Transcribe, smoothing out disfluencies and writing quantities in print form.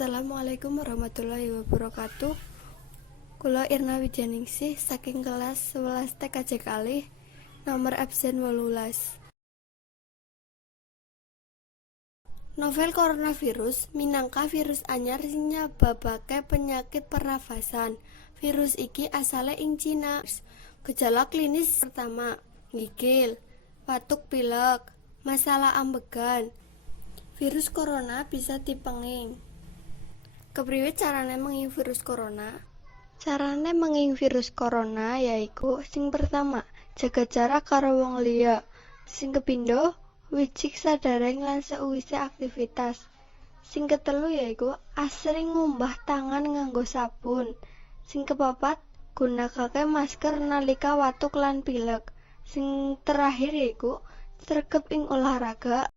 Assalamualaikum warahmatullahi wabarakatuh. Kula Irna Widyaningsih saking kelas 11 TKJ kalih, nomor absen 18. Novel coronavirus minangka virus anyar sing nyebabake penyakit pernafasan. Virus iki asale ing Cina. Gejala klinis pertama, gigil, batuk pilek, masalah ambegan. Virus corona bisa dipenging. Kepriwe carane menging virus corona? Carane menging virus corona yaiku sing pertama, jaga jarak karo wong liya. Sing kepindho, wijik sadareng lan sakwise aktivitas. Sing ketelu yaiku asring ngumbah tangan nganggo sabun. Sing kepapat, gunakake masker nalika watuk lan pilek. Sing terakhir yaiku sregep ing olahraga.